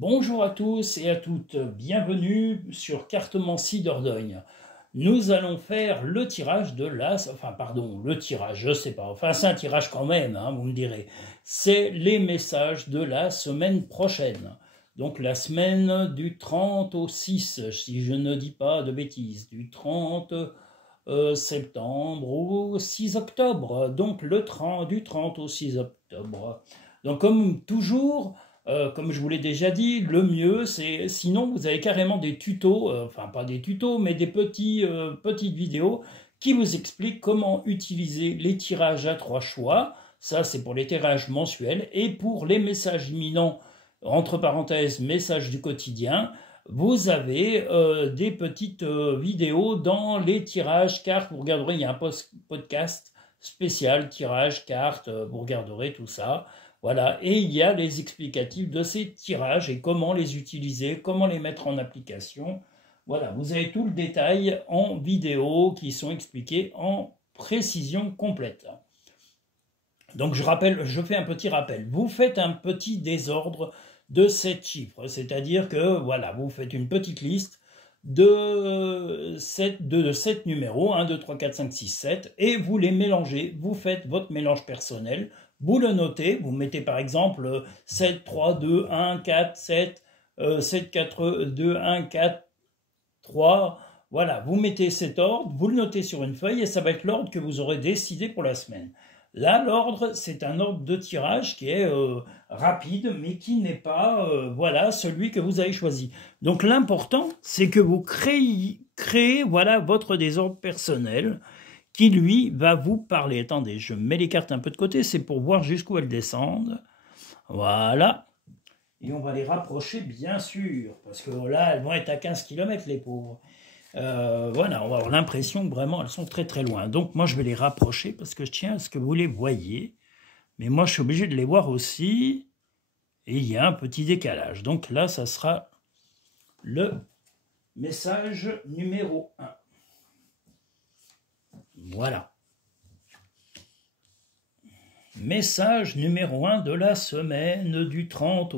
Bonjour à tous et à toutes, bienvenue sur Cartomancie Dordogne. Nous allons faire le tirage de le tirage, je sais pas, enfin c'est un tirage quand même, hein, vous me direz. C'est les messages de la semaine prochaine. Donc la semaine du 30 au 6, si je ne dis pas de bêtises, du 30 septembre au 6 octobre, donc du 30 au 6 octobre. Donc comme toujours, comme je vous l'ai déjà dit, le mieux, c'est, sinon vous avez carrément des tutos, enfin pas des tutos, mais des petites vidéos qui vous expliquent comment utiliser les tirages à 3 choix. Ça, c'est pour les tirages mensuels. Et pour les messages imminents, entre parenthèses, messages du quotidien, vous avez des petites vidéos dans les tirages cartes. Vous regarderez, il y a un podcast spécial tirage cartes, vous regarderez tout ça. Voilà, et il y a les explicatifs de ces tirages et comment les utiliser, comment les mettre en application. Voilà, vous avez tout le détail en vidéo qui sont expliqués en précision complète. Donc je fais un petit rappel. Vous faites un petit désordre de 7 chiffres, c'est-à-dire que voilà, vous faites une petite liste de 7 numéros, 1, 2, 3, 4, 5, 6, 7, et vous les mélangez, vous faites votre mélange personnel, vous le notez, vous mettez par exemple 7, 3, 2, 1, 4, 7, 7, 4, 2, 1, 4, 3, voilà, vous mettez cet ordre, vous le notez sur une feuille et ça va être l'ordre que vous aurez décidé pour la semaine. Là, l'ordre, c'est un ordre de tirage qui est rapide, mais qui n'est pas voilà, celui que vous avez choisi. Donc l'important, c'est que vous créez voilà, votre désordre personnel qui, lui, va vous parler. Attendez, je mets les cartes un peu de côté, c'est pour voir jusqu'où elles descendent. Voilà. Et on va les rapprocher, bien sûr, parce que là, elles vont être à 15 km, les pauvres. Voilà, on va avoir l'impression que vraiment elles sont très très loin. Donc moi je vais les rapprocher parce que je tiens à ce que vous les voyez. Mais moi je suis obligé de les voir aussi. Et il y a un petit décalage. Donc là ça sera le message numéro 1. Voilà. Message numéro 1 de la semaine du 30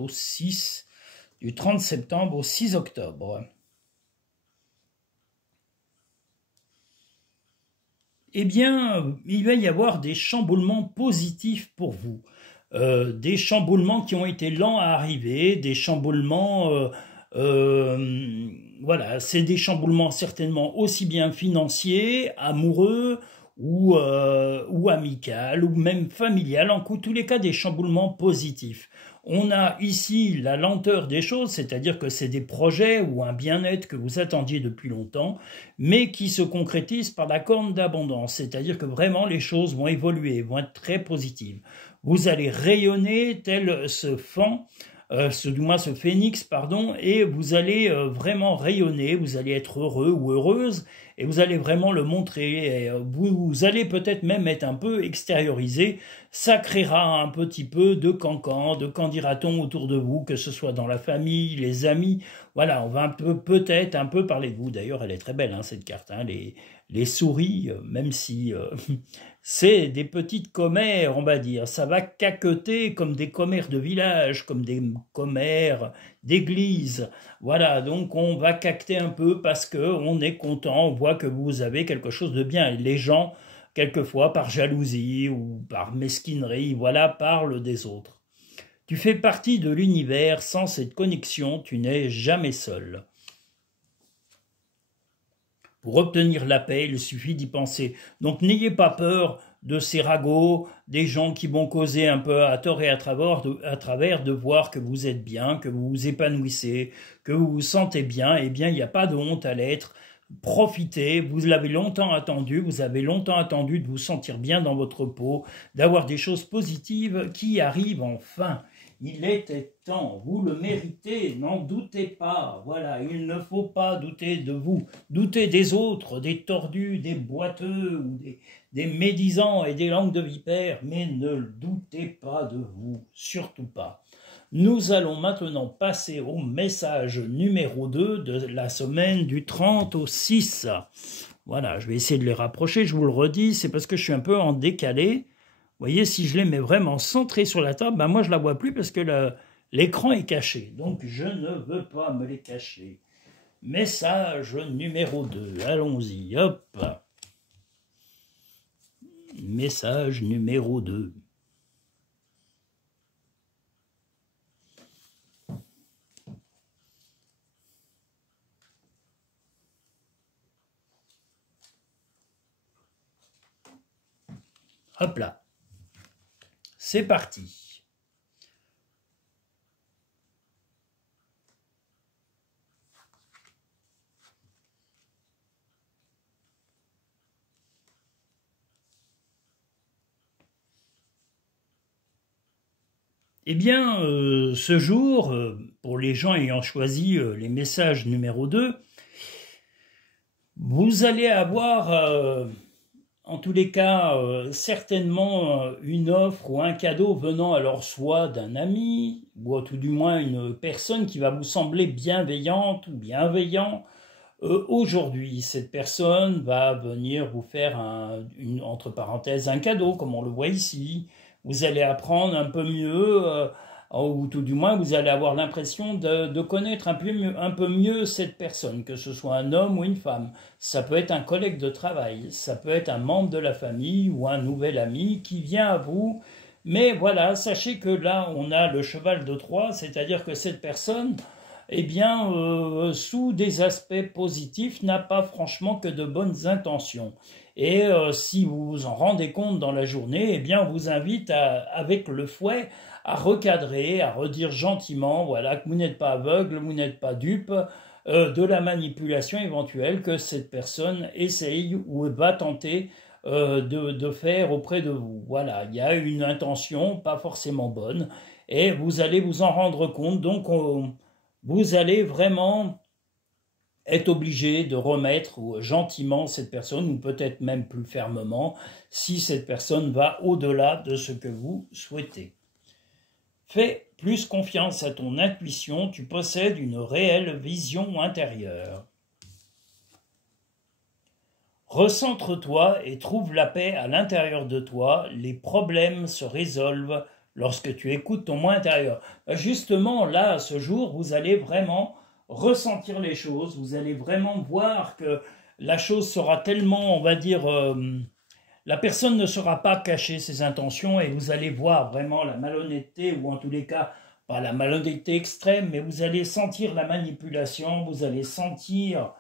septembre au 6 octobre. Eh bien, il va y avoir des chamboulements positifs pour vous. Des chamboulements qui ont été lents à arriver, des chamboulements... voilà, c'est des chamboulements certainement aussi bien financiers, amoureux, ou amical, ou même familial, en tous les cas des chamboulements positifs. On a ici la lenteur des choses, c'est-à-dire que c'est des projets ou un bien-être que vous attendiez depuis longtemps, mais qui se concrétisent par la corne d'abondance, c'est-à-dire que vraiment les choses vont évoluer, vont être très positives. Vous allez rayonner tel ce phénix, pardon, et vous allez vraiment rayonner, vous allez être heureux ou heureuse, et vous allez vraiment le montrer, vous allez peut-être même être un peu extériorisé, ça créera un petit peu de cancan, de candidaton autour de vous, que ce soit dans la famille, les amis, voilà, on va peut-être un peu parler de vous, d'ailleurs elle est très belle hein, cette carte, hein, les souris, même si... c'est des petites commères, on va dire. Ça va caqueter comme des commères de village, comme des commères d'église. Voilà, donc on va cacter un peu parce qu'on est content, on voit que vous avez quelque chose de bien. Et les gens, quelquefois, par jalousie ou par mesquinerie, voilà, parlent des autres. Tu fais partie de l'univers, sans cette connexion, tu n'es jamais seul. Pour obtenir la paix, il suffit d'y penser. Donc n'ayez pas peur de ces ragots, des gens qui vont causer un peu à tort et à travers de voir que vous êtes bien, que vous vous épanouissez, que vous vous sentez bien. Eh bien, il n'y a pas de honte à l'être. Profitez, vous l'avez longtemps attendu, vous avez longtemps attendu de vous sentir bien dans votre peau, d'avoir des choses positives qui arrivent enfin. Il était temps, vous le méritez, n'en doutez pas. Voilà, il ne faut pas douter de vous. Doutez des autres, des tordus, des boiteux, ou des médisants et des langues de vipère, mais ne doutez pas de vous, surtout pas. Nous allons maintenant passer au message numéro 2 de la semaine du 30 au 6. Voilà, je vais essayer de les rapprocher, je vous le redis, c'est parce que je suis un peu en décalé. Vous voyez, si je les mets vraiment centrés sur la table, ben moi je ne la vois plus parce que L'écran est caché, donc je ne veux pas me les cacher. Message numéro 2, allons-y, hop. Message numéro 2. Hop là. C'est parti. Eh bien, ce jour, pour les gens ayant choisi les messages numéro 2, vous allez avoir, en tous les cas, certainement une offre ou un cadeau venant alors soit d'un ami, ou tout du moins une personne qui va vous sembler bienveillante ou bienveillant. Aujourd'hui, cette personne va venir vous faire, entre parenthèses, un cadeau, comme on le voit ici. Vous allez apprendre un peu mieux, ou tout du moins, vous allez avoir l'impression de connaître un peu mieux cette personne, que ce soit un homme ou une femme. Ça peut être un collègue de travail, ça peut être un membre de la famille ou un nouvel ami qui vient à vous. Mais voilà, sachez que là, on a le cheval de Troie, c'est-à-dire que cette personne, eh bien, sous des aspects positifs, n'a pas franchement que de bonnes intentions. Et si vous vous en rendez compte dans la journée, eh bien, on vous invite, avec le fouet, à recadrer, à redire gentiment, voilà, que vous n'êtes pas aveugle, vous n'êtes pas dupe de la manipulation éventuelle que cette personne essaye ou va tenter de faire auprès de vous. Voilà, il y a une intention pas forcément bonne, et vous allez vous en rendre compte, donc vous allez vraiment est obligé de remettre gentiment cette personne, ou peut-être même plus fermement, si cette personne va au-delà de ce que vous souhaitez. Fais plus confiance à ton intuition, tu possèdes une réelle vision intérieure. Recentre-toi et trouve la paix à l'intérieur de toi, les problèmes se résolvent lorsque tu écoutes ton moi intérieur. Justement, là, ce jour, vous allez vraiment ressentir les choses, vous allez vraiment voir que la chose sera tellement, on va dire, la personne ne sera pas cachée ses intentions, et vous allez voir vraiment la malhonnêteté, ou en tous les cas, pas la malhonnêteté extrême, mais vous allez sentir la manipulation, vous allez sentir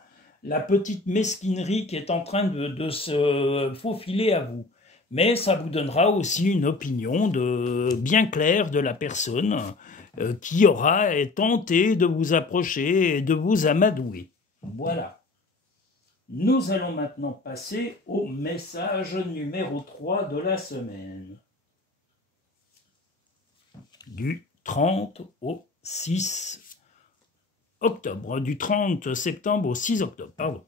la petite mesquinerie qui est en train de se faufiler à vous. Mais ça vous donnera aussi une opinion bien claire de la personne qui aura tenté de vous approcher et de vous amadouer. Voilà. Nous allons maintenant passer au message numéro 3 de la semaine. Du 30 au 6 octobre. Du 30 septembre au 6 octobre, pardon.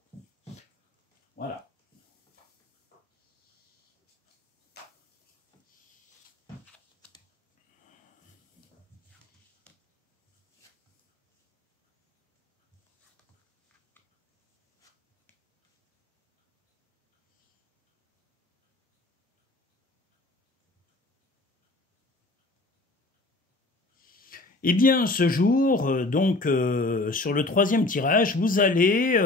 Voilà. Eh bien, ce jour, sur le 3e tirage, vous allez,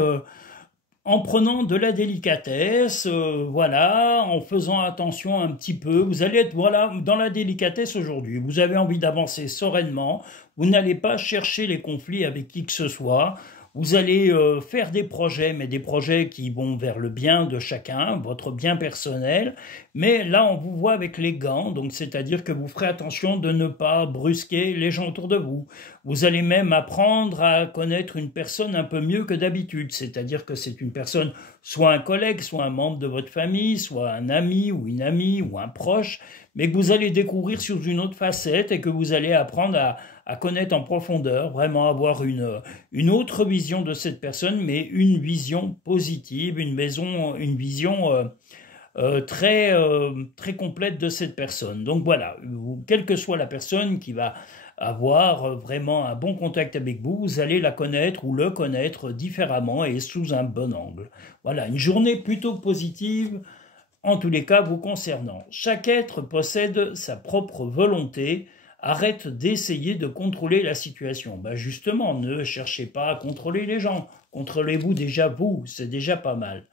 en prenant de la délicatesse, voilà, en faisant attention un petit peu, vous allez être, voilà, dans la délicatesse aujourd'hui. Vous avez envie d'avancer sereinement, vous n'allez pas chercher les conflits avec qui que ce soit. Vous allez faire des projets, mais des projets qui vont vers le bien de chacun, votre bien personnel. Mais là, on vous voit avec les gants, donc c'est-à-dire que vous ferez attention de ne pas brusquer les gens autour de vous. Vous allez même apprendre à connaître une personne un peu mieux que d'habitude, c'est-à-dire que c'est une personne, soit un collègue, soit un membre de votre famille, soit un ami ou une amie ou un proche, mais que vous allez découvrir sous une autre facette et que vous allez apprendre à connaître en profondeur, vraiment avoir une autre vision de cette personne, mais une vision positive, une vision très, très complète de cette personne. Donc voilà, quelle que soit la personne qui va avoir vraiment un bon contact avec vous, vous allez la connaître ou le connaître différemment et sous un bon angle. Voilà, une journée plutôt positive, en tous les cas vous concernant. Chaque être possède sa propre volonté. arrête d'essayer de contrôler la situation. Ben justement, ne cherchez pas à contrôler les gens, contrôlez-vous déjà vous, c'est déjà pas mal.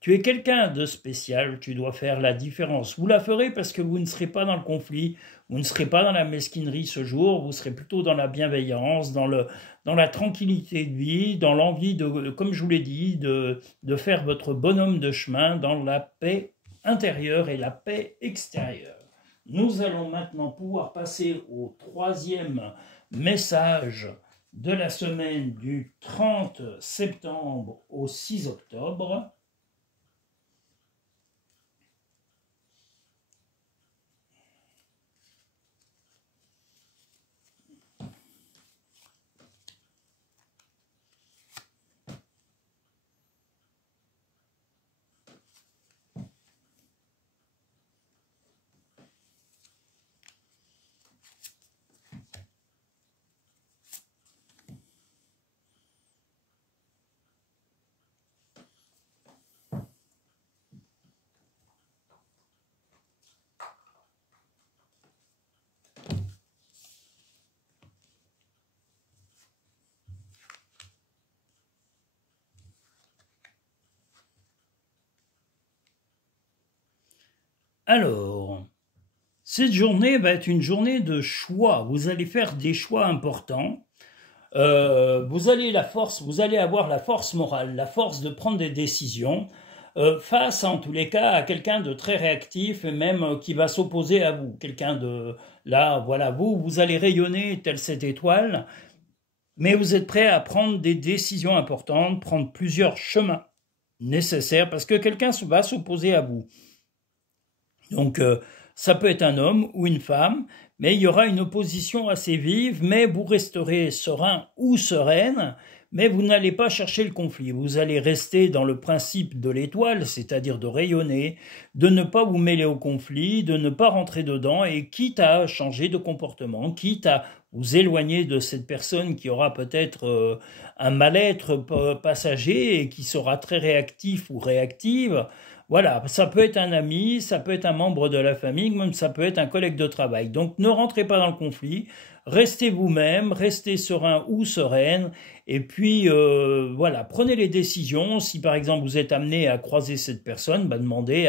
Tu es quelqu'un de spécial, tu dois faire la différence. Vous la ferez parce que vous ne serez pas dans le conflit, vous ne serez pas dans la mesquinerie ce jour, vous serez plutôt dans la bienveillance, dans la tranquillité de vie, dans l'envie comme je vous l'ai dit, de faire votre bonhomme de chemin dans la paix intérieure et la paix extérieure. Nous allons maintenant pouvoir passer au troisième message de la semaine du 30 septembre au 6 octobre. Alors, cette journée va être une journée de choix. Vous allez faire des choix importants. Vous allez avoir la force morale, la force de prendre des décisions face, en tous les cas, à quelqu'un de très réactif et même qui va s'opposer à vous. Quelqu'un de là, voilà, vous allez rayonner telle cette étoile, mais vous êtes prêt à prendre des décisions importantes, prendre plusieurs chemins nécessaires parce que quelqu'un va s'opposer à vous. Donc, ça peut être un homme ou une femme, mais il y aura une opposition assez vive, mais vous resterez serein ou sereine, mais vous n'allez pas chercher le conflit. Vous allez rester dans le principe de l'étoile, c'est-à-dire de rayonner, de ne pas vous mêler au conflit, de ne pas rentrer dedans, et quitte à changer de comportement, quitte à vous éloigner de cette personne qui aura peut-être un mal-être passager et qui sera très réactif ou réactive. Voilà, ça peut être un ami, ça peut être un membre de la famille, même ça peut être un collègue de travail. Donc ne rentrez pas dans le conflit, restez vous-même, restez serein ou sereine, et puis voilà, prenez les décisions. Si par exemple vous êtes amené à croiser cette personne, bah, demandez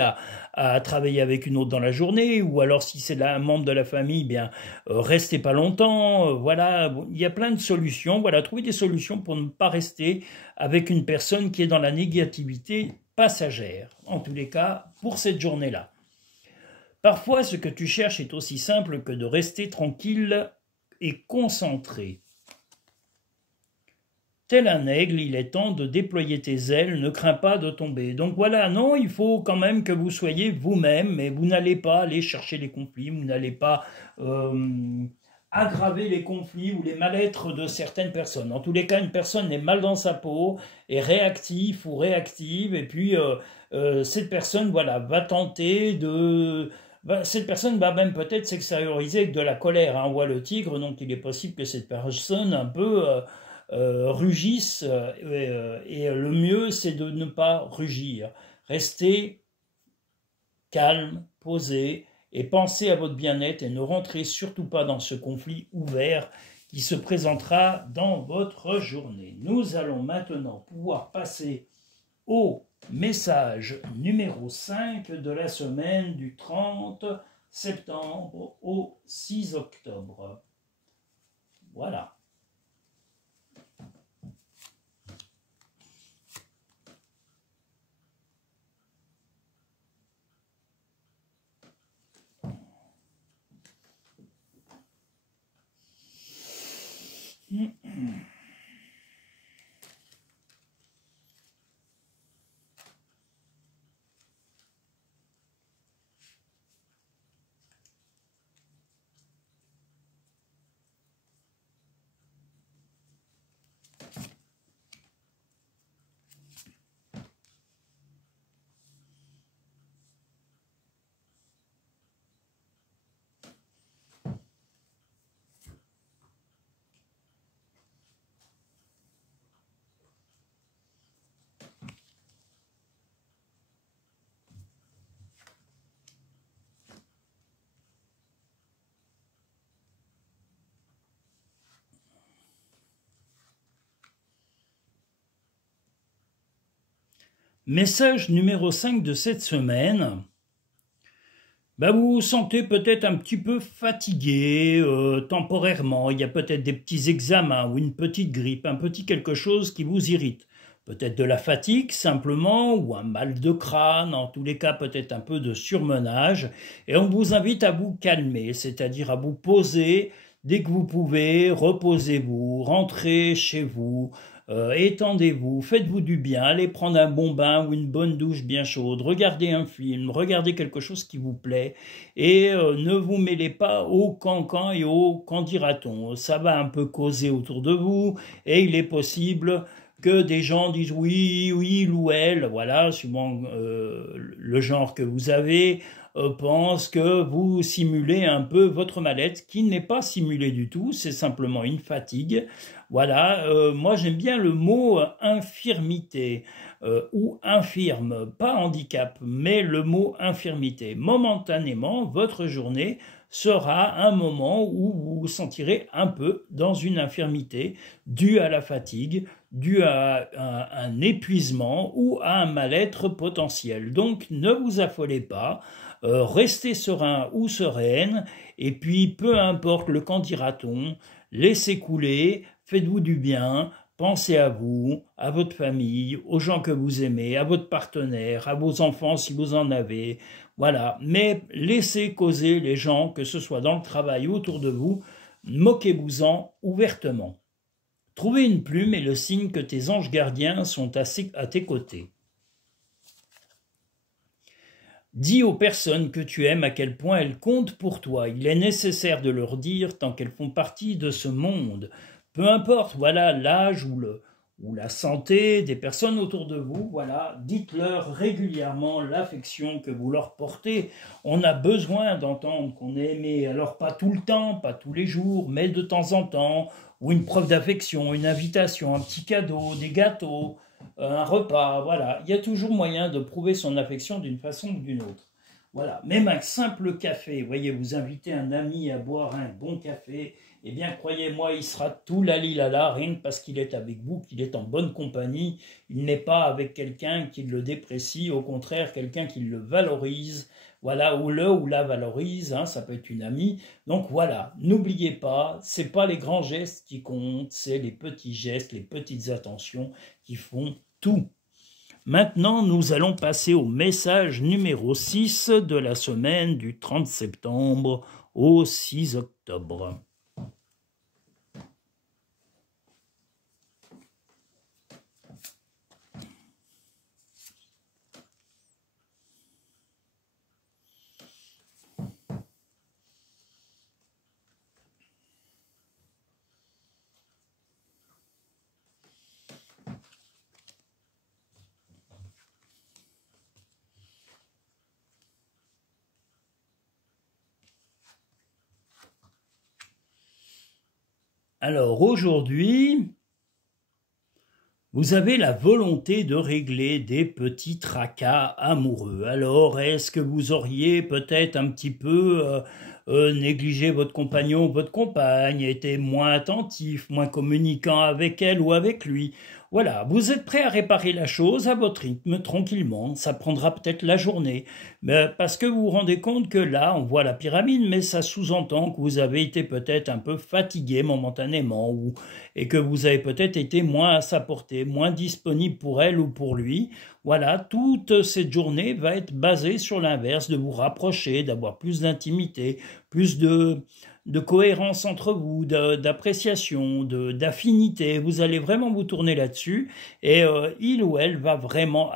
à travailler avec une autre dans la journée, ou alors si c'est un membre de la famille, bien restez pas longtemps. Voilà, bon, il y a plein de solutions. Voilà, trouvez des solutions pour ne pas rester avec une personne qui est dans la négativité passagère, en tous les cas, pour cette journée-là. Parfois, ce que tu cherches est aussi simple que de rester tranquille et concentré. Tel un aigle, il est temps de déployer tes ailes, ne crains pas de tomber. Donc voilà, non, il faut quand même que vous soyez vous-même, mais vous n'allez pas aller chercher les conflits, vous n'allez pas aggraver les conflits ou les mal-être de certaines personnes. En tous les cas, une personne est mal dans sa peau, est réactive ou réactive, et puis cette personne, voilà, va tenter de... Cette personne va même peut-être s'extérioriser avec de la colère. Hein. On voit le tigre, donc il est possible que cette personne un peu rugisse, et le mieux, c'est de ne pas rugir. Restez calme, posé, et pensez à votre bien-être et ne rentrez surtout pas dans ce conflit ouvert qui se présentera dans votre journée. Nous allons maintenant pouvoir passer au message numéro 5 de la semaine du 30 septembre au 6 octobre. Voilà. Message numéro 5 de cette semaine. Vous vous sentez peut-être un petit peu fatigué temporairement. Il y a peut-être des petits examens ou une petite grippe, un petit quelque chose qui vous irrite. Peut-être de la fatigue simplement ou un mal de crâne, en tous les cas peut-être un peu de surmenage. Et on vous invite à vous calmer, c'est-à-dire à vous poser dès que vous pouvez, reposez-vous, rentrez chez vous. Étendez-vous, faites-vous du bien, allez prendre un bon bain ou une bonne douche bien chaude, regardez un film, regardez quelque chose qui vous plaît et ne vous mêlez pas au cancan et au qu'en dira-t-on. Ça va un peu causer autour de vous et il est possible que des gens disent oui, il ou elle, voilà, suivant le genre que vous avez, pense que vous simulez un peu votre mal-être, qui n'est pas simulé du tout, c'est simplement une fatigue. Voilà, moi j'aime bien le mot infirmité ou infirme, pas handicap, mais le mot infirmité. Momentanément, votre journée sera un moment où vous vous sentirez un peu dans une infirmité due à la fatigue, due à un épuisement ou à un mal-être potentiel. Donc ne vous affolez pas, restez serein ou sereine, et puis peu importe le qu'en dira-t-on, laissez couler, faites-vous du bien, pensez à vous, à votre famille, aux gens que vous aimez, à votre partenaire, à vos enfants si vous en avez, voilà. Mais laissez causer les gens, que ce soit dans le travail ou autour de vous, moquez-vous-en ouvertement. Trouvez une plume et le signe que tes anges gardiens sont à tes côtés. Dis aux personnes que tu aimes à quel point elles comptent pour toi. Il est nécessaire de leur dire tant qu'elles font partie de ce monde. Peu importe, voilà, l'âge ou la santé des personnes autour de vous, voilà, dites-leur régulièrement l'affection que vous leur portez. On a besoin d'entendre qu'on est aimé, alors pas tout le temps, pas tous les jours, mais de temps en temps, ou une preuve d'affection, une invitation, un petit cadeau, des gâteaux, un repas, voilà. Il y a toujours moyen de prouver son affection d'une façon ou d'une autre. Voilà, même un simple café, vous voyez, vous invitez un ami à boire un bon café, eh bien, croyez-moi, il sera tout lali-lala, rien que parce qu'il est avec vous, qu'il est en bonne compagnie. Il n'est pas avec quelqu'un qui le déprécie, au contraire, quelqu'un qui le valorise, voilà, ou le ou la valorise, hein, ça peut être une amie. Donc voilà, n'oubliez pas, c'est pas les grands gestes qui comptent, c'est les petits gestes, les petites attentions qui font tout. Maintenant, nous allons passer au message numéro 6 de la semaine du 30 septembre au 6 octobre. Alors aujourd'hui, vous avez la volonté de régler des petits tracas amoureux. Alors, est-ce que vous auriez peut-être un petit peu négligé votre compagnon ou votre compagne, été moins attentif, moins communicant avec elle ou avec lui? Voilà, vous êtes prêt à réparer la chose à votre rythme, tranquillement. Ça prendra peut-être la journée. Mais parce que vous vous rendez compte que là, on voit la pyramide, mais ça sous-entend que vous avez été peut-être un peu fatigué momentanément et que vous avez peut-être été moins à sa portée, moins disponible pour elle ou pour lui. Voilà, toute cette journée va être basée sur l'inverse, de vous rapprocher, d'avoir plus d'intimité, plus de cohérence entre vous, d'appréciation, d'affinité. Vous allez vraiment vous tourner là-dessus et il ou elle va vraiment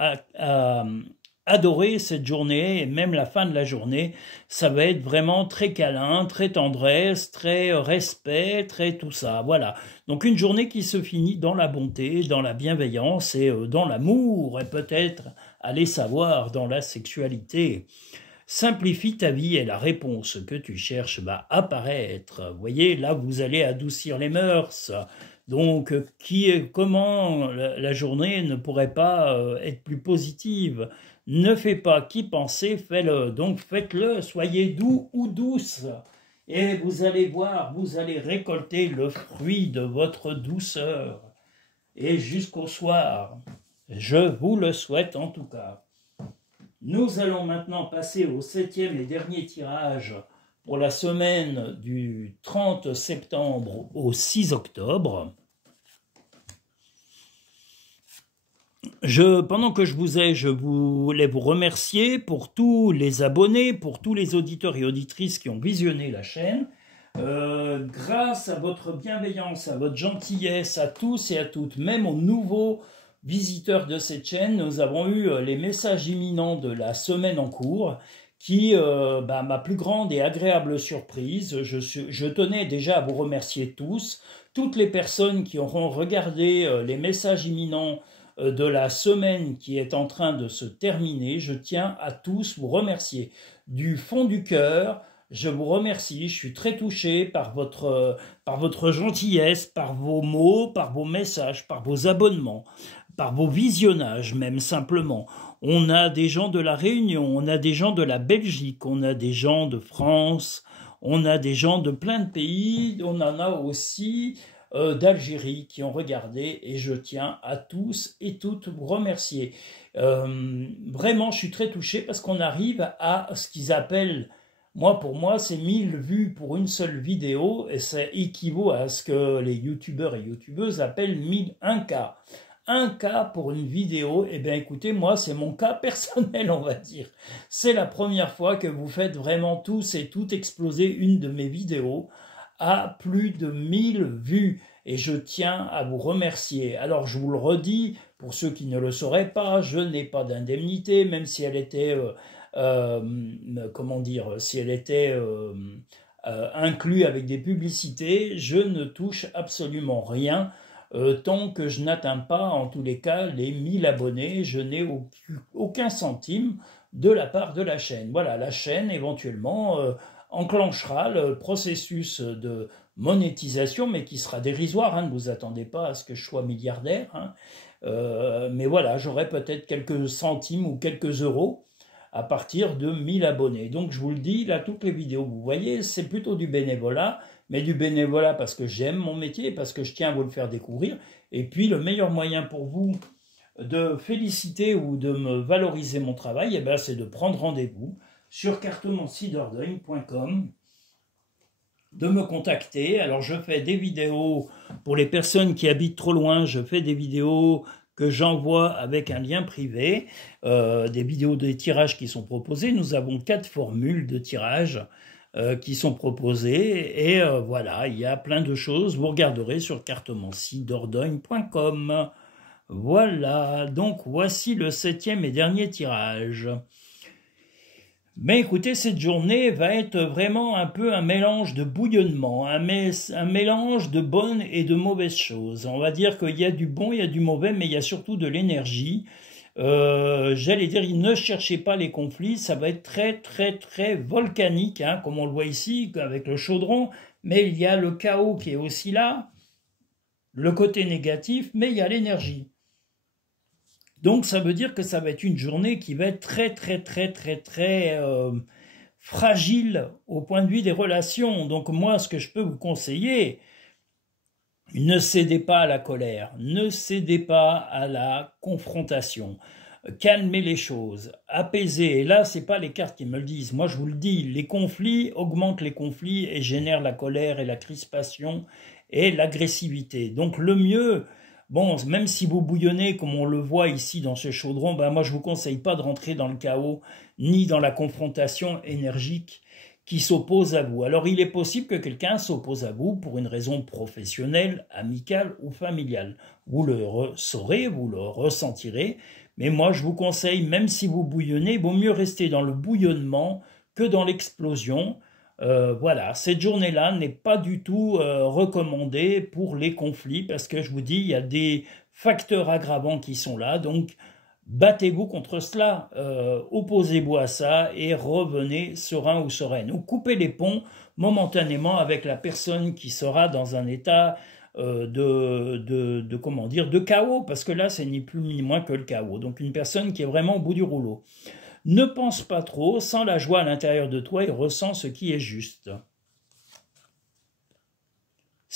adorer cette journée et même la fin de la journée. Ça va être vraiment très câlin, très tendresse, très respect, très tout ça. Voilà. Donc une journée qui se finit dans la bonté, dans la bienveillance et dans l'amour et peut-être, allez savoir, dans la sexualité. Simplifie ta vie et la réponse que tu cherches va apparaître. Vous voyez, là, vous allez adoucir les mœurs. Donc, comment la journée ne pourrait pas être plus positive? Ne fais pas qu'y penser, fais-le. Donc, faites-le, soyez doux ou douce. Et vous allez voir, vous allez récolter le fruit de votre douceur. Et jusqu'au soir. Je vous le souhaite en tout cas. Nous allons maintenant passer au 7e et dernier tirage pour la semaine du 30 septembre au 6 octobre. Pendant que je vous ai, je voulais vous remercier pour tous les abonnés, pour tous les auditeurs et auditrices qui ont visionné la chaîne. Grâce à votre bienveillance, à votre gentillesse, à tous et à toutes, même aux nouveaux visiteurs de cette chaîne, nous avons eu les messages imminents de la semaine en cours qui, ma plus grande et agréable surprise, je tenais déjà à vous remercier tous, toutes les personnes qui auront regardé les messages imminents de la semaine qui est en train de se terminer, je tiens à tous vous remercier du fond du cœur. Je vous remercie, je suis très touché par votre gentillesse, par vos mots, par vos messages, par vos abonnements, par vos visionnages même simplement. On a des gens de la Réunion, on a des gens de la Belgique, on a des gens de France, on a des gens de plein de pays, on en a aussi d'Algérie qui ont regardé et je tiens à tous et toutes vous remercier. Vraiment, je suis très touché parce qu'on arrive à ce qu'ils appellent, pour moi, c'est 1000 vues pour une seule vidéo et ça équivaut à ce que les youtubeurs et youtubeuses appellent 1K. 1K pour une vidéo, eh bien écoutez, moi c'est mon cas personnel, on va dire. C'est la première fois que vous faites vraiment tous et toutes exploser une de mes vidéos à plus de 1000 vues. Et je tiens à vous remercier. Alors je vous le redis, pour ceux qui ne le sauraient pas, je n'ai pas d'indemnité, même si elle était... si elle était inclue avec des publicités, je ne touche absolument rien tant que je n'atteins pas, en tous les cas, les 1000 abonnés. Je n'ai aucun centime de la part de la chaîne. Voilà, la chaîne, éventuellement, enclenchera le processus de monétisation, mais qui sera dérisoire. Ne vous attendez pas à ce que je sois milliardaire. Mais voilà, j'aurai peut-être quelques centimes ou quelques euros à partir de 1000 abonnés. Donc je vous le dis, là, toutes les vidéos que vous voyez, c'est plutôt du bénévolat, mais du bénévolat parce que j'aime mon métier, parce que je tiens à vous le faire découvrir. Et puis le meilleur moyen pour vous de féliciter ou de me valoriser mon travail, c'est de prendre rendez-vous sur cartomancidordogne.com, de me contacter. Alors je fais des vidéos pour les personnes qui habitent trop loin, je fais des vidéos que j'envoie avec un lien privé, des vidéos de tirages qui sont proposées. Nous avons 4 formules de tirage qui sont proposées. Et voilà, il y a plein de choses. Vous regarderez sur cartomancidordogne.com. Voilà, donc voici le 7e et dernier tirage. Mais écoutez, cette journée va être vraiment un peu un mélange de bouillonnement, un mélange de bonnes et de mauvaises choses. On va dire qu'il y a du bon, il y a du mauvais, mais il y a surtout de l'énergie. J'allais dire, ne cherchez pas les conflits, ça va être très très très volcanique, comme on le voit ici avec le chaudron, mais il y a le chaos qui est aussi là, le côté négatif, mais il y a l'énergie. Donc ça veut dire que ça va être une journée qui va être très très très très très fragile au point de vue des relations. Donc moi, ce que je peux vous conseiller, ne cédez pas à la colère, ne cédez pas à la confrontation, calmez les choses, apaisez. Et là, c'est pas les cartes qui me le disent. Moi, je vous le dis, les conflits augmentent les conflits et génèrent la colère et la crispation et l'agressivité. Donc le mieux... Bon, même si vous bouillonnez comme on le voit ici dans ce chaudron, moi je vous conseille pas de rentrer dans le chaos ni dans la confrontation énergique qui s'oppose à vous. Alors il est possible que quelqu'un s'oppose à vous pour une raison professionnelle, amicale ou familiale. Vous le saurez, vous le ressentirez, mais moi je vous conseille, même si vous bouillonnez, il vaut mieux rester dans le bouillonnement que dans l'explosion. Voilà, cette journée-là n'est pas du tout recommandée pour les conflits parce que je vous dis, il y a des facteurs aggravants qui sont là, donc battez-vous contre cela, opposez-vous à ça et revenez serein ou sereine. Ou coupez les ponts momentanément avec la personne qui sera dans un état de chaos, parce que là, c'est ni plus ni moins que le chaos. Donc une personne qui est vraiment au bout du rouleau. Ne pense pas trop, sens la joie à l'intérieur de toi et ressens ce qui est juste.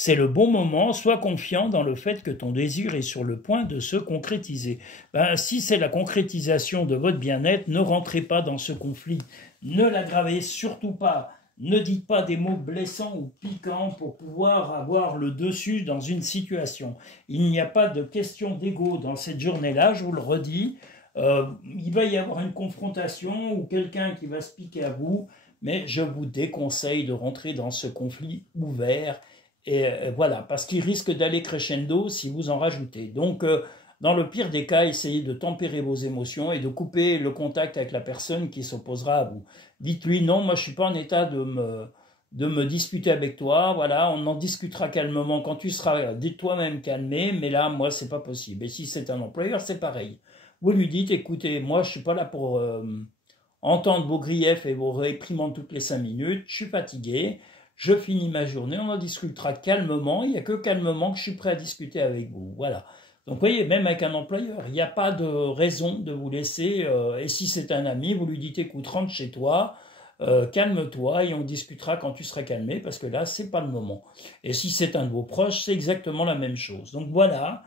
c'est le bon moment, sois confiant dans le fait que ton désir est sur le point de se concrétiser. Ben, si c'est la concrétisation de votre bien-être, ne rentrez pas dans ce conflit, ne l'aggravez surtout pas. Ne dites pas des mots blessants ou piquants pour pouvoir avoir le dessus dans une situation. Il n'y a pas de question d'ego dans cette journée-là, je vous le redis. Il va y avoir une confrontation ou quelqu'un qui va se piquer à vous, mais je vous déconseille de rentrer dans ce conflit ouvert. Et voilà, parce qu'il risque d'aller crescendo si vous en rajoutez. Donc, dans le pire des cas, essayez de tempérer vos émotions et de couper le contact avec la personne qui s'opposera à vous. Dites-lui, non, moi je ne suis pas en état de me disputer avec toi, voilà, on en discutera calmement quand tu seras toi-même calmé, mais là, moi, c'est pas possible. Et si c'est un employeur, c'est pareil. Vous lui dites, écoutez, moi, je ne suis pas là pour entendre vos griefs et vos réprimandes toutes les 5 minutes, je suis fatigué, je finis ma journée, on en discutera calmement, il n'y a que calmement que je suis prêt à discuter avec vous, voilà. Donc, vous voyez, même avec un employeur, il n'y a pas de raison de vous laisser. Et si c'est un ami, vous lui dites, écoute, rentre chez toi, calme-toi et on discutera quand tu seras calmé, parce que là, c'est pas le moment. Et si c'est un de vos proches, c'est exactement la même chose. Donc voilà,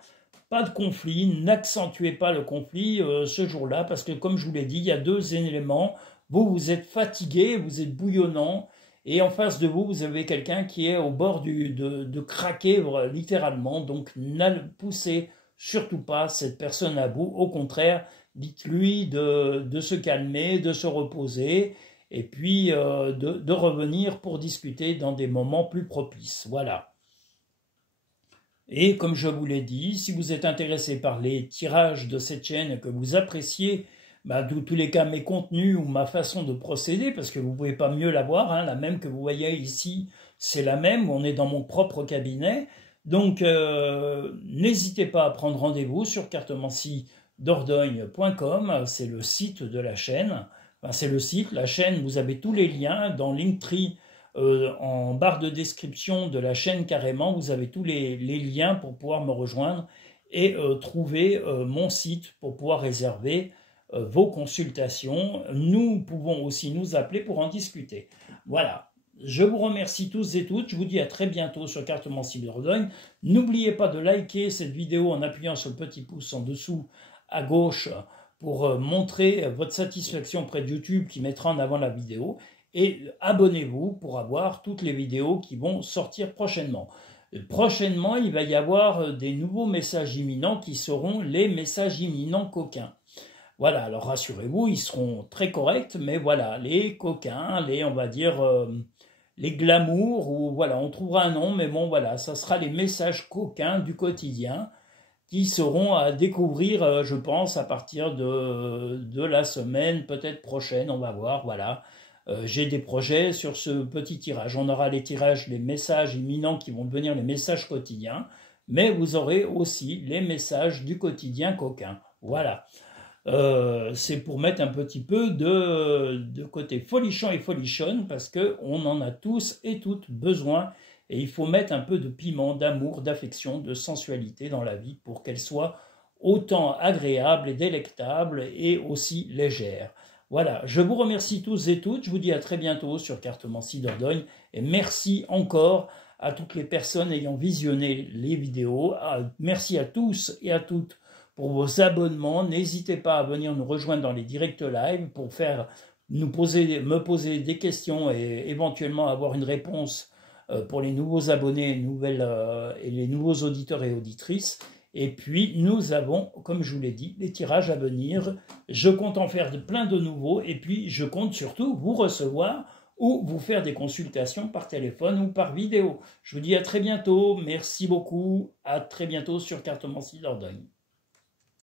pas de conflit, n'accentuez pas le conflit ce jour-là, parce que comme je vous l'ai dit, il y a 2 éléments. Vous êtes fatigué, vous êtes bouillonnant, et en face de vous, vous avez quelqu'un qui est au bord de craquer littéralement. Donc, ne poussez surtout pas cette personne à bout. Au contraire, dites-lui de se calmer, de se reposer, et puis de revenir pour discuter dans des moments plus propices. Voilà. Et comme je vous l'ai dit, si vous êtes intéressé par les tirages de cette chaîne et que vous appréciez dans tous les cas mes contenus ou ma façon de procéder, parce que vous ne pouvez pas mieux l'avoir, hein, la même que vous voyez ici, c'est la même, on est dans mon propre cabinet. Donc n'hésitez pas à prendre rendez-vous sur cartomanciedordogne.com, c'est le site de la chaîne, enfin, c'est le site, la chaîne, vous avez tous les liens dans Linktree, en barre de description de la chaîne carrément, vous avez tous les liens pour pouvoir me rejoindre et trouver mon site pour pouvoir réserver vos consultations. Nous pouvons aussi nous appeler pour en discuter. Voilà. Je vous remercie tous et toutes. Je vous dis à très bientôt sur Cartomancie Dordogne. N'oubliez pas de liker cette vidéo en appuyant sur le petit pouce en dessous à gauche pour montrer votre satisfaction auprès de YouTube qui mettra en avant la vidéo. Et abonnez-vous pour avoir toutes les vidéos qui vont sortir prochainement. Prochainement, il va y avoir des nouveaux messages imminents qui seront les messages imminents coquins. Voilà, alors rassurez-vous, ils seront très corrects, mais voilà, les coquins, on va dire, les glamours, ou voilà, on trouvera un nom, mais bon, voilà, ça sera les messages coquins du quotidien qui seront à découvrir, je pense, à partir de la semaine, peut-être prochaine, on va voir, voilà. J'ai des projets sur ce petit tirage. On aura les tirages, les messages imminents qui vont devenir les messages quotidiens, mais vous aurez aussi les messages du quotidien coquin. Voilà. C'est pour mettre un petit peu de côté folichon et folichonne, parce qu'on en a tous et toutes besoin, et il faut mettre un peu de piment, d'amour, d'affection, de sensualité dans la vie pour qu'elle soit autant agréable et délectable et aussi légère. Voilà, je vous remercie tous et toutes, je vous dis à très bientôt sur Cartomancie Dordogne, et merci encore à toutes les personnes ayant visionné les vidéos, merci à tous et à toutes pour vos abonnements, n'hésitez pas à venir nous rejoindre dans les directs live pour me poser des questions et éventuellement avoir une réponse pour les nouveaux abonnés et les nouveaux auditeurs et auditrices. Et puis, nous avons, comme je vous l'ai dit, les tirages à venir. Je compte en faire plein de nouveaux. Et puis, je compte surtout vous recevoir ou vous faire des consultations par téléphone ou par vidéo. Je vous dis à très bientôt. Merci beaucoup. À très bientôt sur Cartomancie Dordogne.